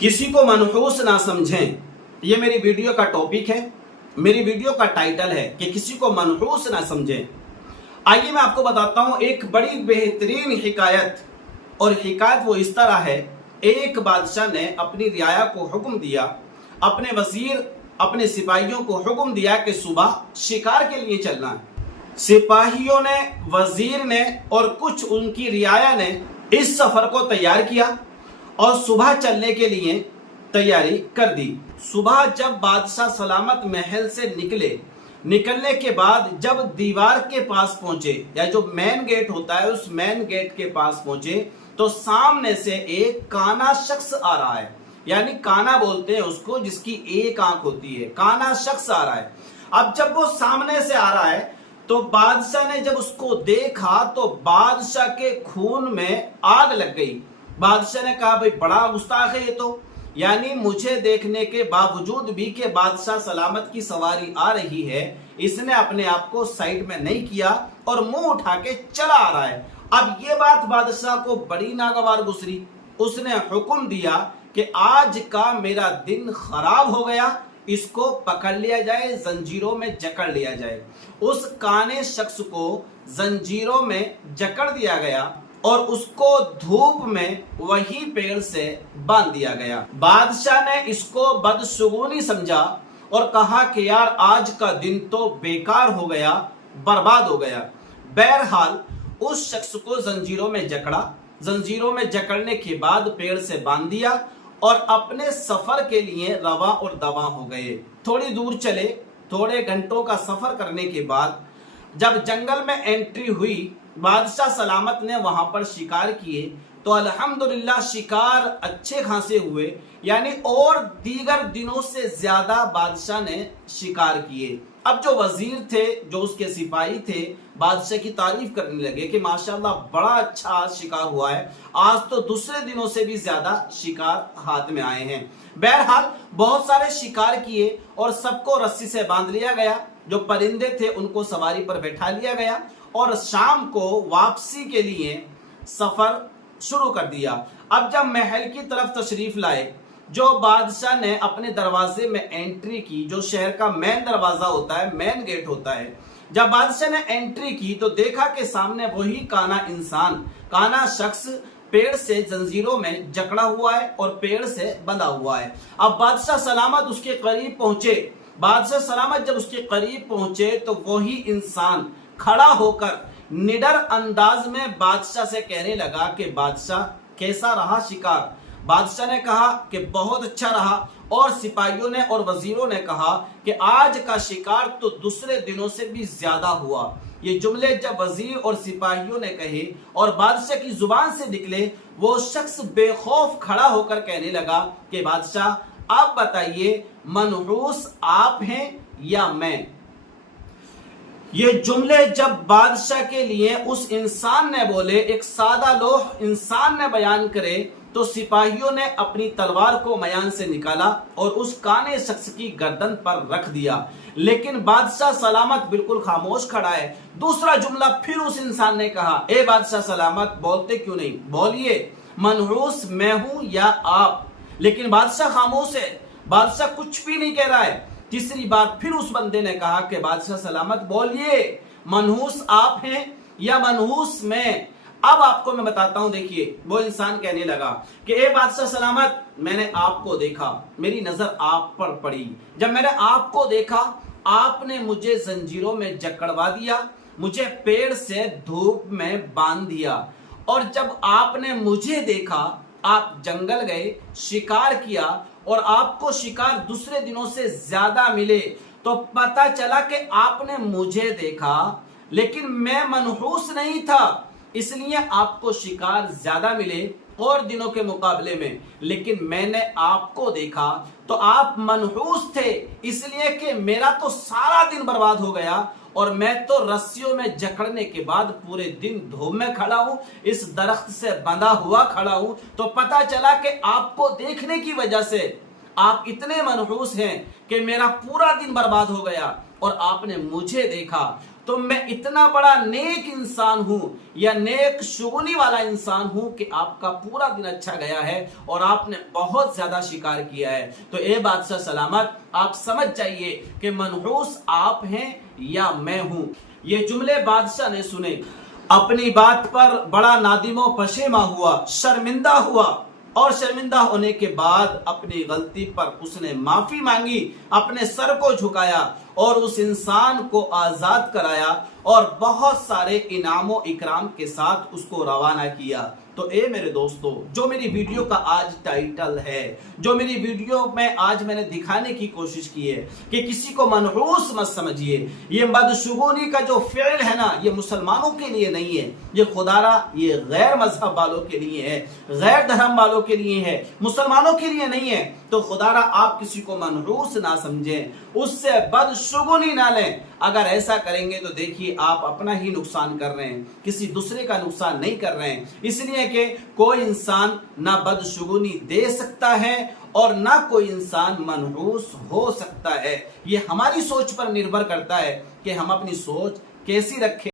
किसी को मनहूस ना समझें, ये मेरी वीडियो का टॉपिक है। मेरी वीडियो का टाइटल है कि किसी को मनहूस ना समझें। आइए मैं आपको बताता हूं एक बड़ी बेहतरीन हिकायत। और हिकायत वो इस तरह है, एक बादशाह ने अपनी रियाया को हुक्म दिया, अपने वजीर अपने सिपाहियों को हुक्म दिया कि सुबह शिकार के लिए चलना है। सिपाहियों ने, वजीर ने और कुछ उनकी रियाया ने इस सफर को तैयार किया और सुबह चलने के लिए तैयारी कर दी। सुबह जब बादशाह सलामत महल से निकलने के बाद जब दीवार के पास पहुंचे, या जो मेन गेट होता है उस मेन गेट के पास पहुंचे, तो सामने से एक काना शख्स आ रहा है। यानी काना बोलते हैं उसको जिसकी एक आंख होती है। काना शख्स आ रहा है। अब जब वो सामने से आ रहा है तो बादशाह ने जब उसको देखा तो बादशाह के खून में आग लग गई। बादशाह ने कहा, भाई बड़ा गुस्ताख है ये तो, यानी मुझे देखने के बावजूद भी कि बादशाह सलामत की सवारी आ रही है, इसने अपने आप को साइड में नहीं किया और मुंह उठा के चला आ रहा है। अब ये बात बादशाह को बड़ी नागवार गुजरी। उसने हुक्म दिया कि आज का मेरा दिन खराब हो गया, इसको पकड़ लिया जाए, जंजीरों में जकड़ लिया जाए। उस काने शख्स को जंजीरों में जकड़ दिया गया और उसको धूप में वही पेड़ से बांध दिया गया। बादशाह ने इसको बदशगुनी समझा और कहा कि यार आज का दिन तो बेकार हो गया, बर्बाद हो गया। बहरहाल उस शख्स को जंजीरों में जकड़ा। जंजीरों में जकड़ने के बाद पेड़ से बांध दिया और अपने सफर के लिए रवा और दवा हो गए। थोड़ी दूर चले, थोड़े घंटों का सफर करने के बाद जब जंगल में एंट्री हुई, बादशाह सलामत ने वहां पर शिकार किए तो अल्हम्दुलिल्लाह शिकार अच्छे खासे हुए। यानी और दीगर दिनों से ज्यादा बादशाह ने शिकार किए। अब जो वजीर थे, जो उसके सिपाही थे, बादशाह की तारीफ करने लगे कि माशाल्लाह बड़ा अच्छा शिकार हुआ है, आज तो दूसरे दिनों से भी ज्यादा शिकार हाथ में आए हैं। बहरहाल बहुत सारे शिकार किए और सबको रस्सी से बांध लिया गया। जो परिंदे थे उनको सवारी पर बैठा लिया गया और शाम को वापसी के लिए सफर शुरू कर दिया। अब जब महल की तरफ तशरीफ लाए, जो बादशाह ने अपने दरवाजे में एंट्री की, जो शहर का मेन दरवाजा होता है, मेन गेट होता है, जब बादशाह ने एंट्री की तो देखा कि सामने वही काना इंसान, काना शख्स पेड़ से जंजीरों में जकड़ा हुआ है और पेड़ से बंधा हुआ है। अब बादशाह सलामत उसके करीब पहुंचे। बादशाह सलामत जब उसके करीब पहुंचे तो वही इंसान खड़ा होकर निडर अंदाज में बादशाह से कहने लगा कि बादशाह कैसा रहा शिकार। बादशाह ने कहा कि बहुत अच्छा रहा और सिपाहियों ने और वजीरों ने कहा कि आज का शिकार तो दूसरे दिनों से भी ज्यादा हुआ। ये जुमले जब वजीर और सिपाहियों ने कहे और बादशाह की जुबान से निकले, वो शख्स बेखौफ खड़ा होकर कहने लगा कि बादशाह आप बताइए, मनहूस आप हैं या मैं? ये जुमले जब बादशाह के लिए उस इंसान ने बोले, एक सादा लोह इंसान ने बयान करे, तो सिपाहियों ने अपनी तलवार को मयान से निकाला और उस काने शख्स की गर्दन पर रख दिया। लेकिन बादशाह सलामत बिल्कुल खामोश खड़ा है। दूसरा जुमला फिर उस इंसान ने कहा, ए बादशाह सलामत बोलते क्यों नहीं, बोलिए, मनहूस मैं हूं या आप? लेकिन बादशाह खामोश है, बादशाह कुछ भी नहीं कह रहा है। तीसरी बार फिर उस बंदे ने कहा कि बादशाह सलामत बोलिए, मनहूस आप हैं या मनहूस मैं? अब आपको मैं बताता हूं। देखिए, वो इंसान कहने लगा कि ए बादशाह सलामत, मैंने आपको देखा, मेरी नजर आप पर पड़ी। जब मैंने आपको देखा, आपने मुझे जंजीरों में जकड़वा दिया, मुझे पेड़ से धूप में बांध दिया, और जब आपने मुझे देखा, आप जंगल गए, शिकार किया और आपको शिकार दूसरे दिनों से ज्यादा मिले, तो पता चला कि आपने मुझे देखा लेकिन मैं मनहूस नहीं था, इसलिए आपको शिकार ज्यादा मिले और दिनों के मुकाबले में। लेकिन मैंने आपको देखा तो आप मनहूस थे, इसलिए कि मेरा तो सारा दिन बर्बाद हो गया और मैं तो रस्सियों में जकड़ने के बाद पूरे दिन धूप में खड़ा हूं, इस दरख्त से बंधा हुआ खड़ा हूं। तो पता चला कि आपको देखने की वजह से आप इतने मनहूस हैं कि मेरा पूरा दिन बर्बाद हो गया और आपने मुझे देखा। तो मैं इतना बड़ा नेक इंसान हूं या नेक शुगुनी वाला इंसान हूं कि आपका पूरा दिन अच्छा गया है और आपने बहुत ज्यादा शिकार किया है। तो ए बादशाह सलामत, आप समझ जाइए कि मनहूस आप हैं या मैं हूं। ये जुमले बादशाह ने सुने, अपनी बात पर बड़ा नादिमो पशेमा हुआ, शर्मिंदा हुआ, और शर्मिंदा होने के बाद अपनी गलती पर उसने माफी मांगी, अपने सर को झुकाया और उस इंसान को आजाद कराया और बहुत सारे इनामो इकराम के साथ उसको रवाना किया। तो ए मेरे दोस्तों, जो मेरी वीडियो का आज टाइटल है, जो मेरी वीडियो में आज मैंने दिखाने की कोशिश की है कि किसी को मनहूस मत समझिए। ये बदशुगूनी का जो फेल है ना, ये मुसलमानों के लिए नहीं है, ये खुदारा ये गैर मजहब वालों के लिए है, गैर धर्म वालों के लिए है, मुसलमानों के लिए नहीं है। तो खुदारा आप किसी को मनहूस ना समझें, उससे बदशुगूनी ना लें। अगर ऐसा करेंगे तो देखिए आप अपना ही नुकसान कर रहे हैं, किसी दूसरे का नुकसान नहीं कर रहे हैं। इसलिए कि कोई इंसान ना बदशुगुनी दे सकता है और ना कोई इंसान मनहूस हो सकता है। ये हमारी सोच पर निर्भर करता है कि हम अपनी सोच कैसी रखें।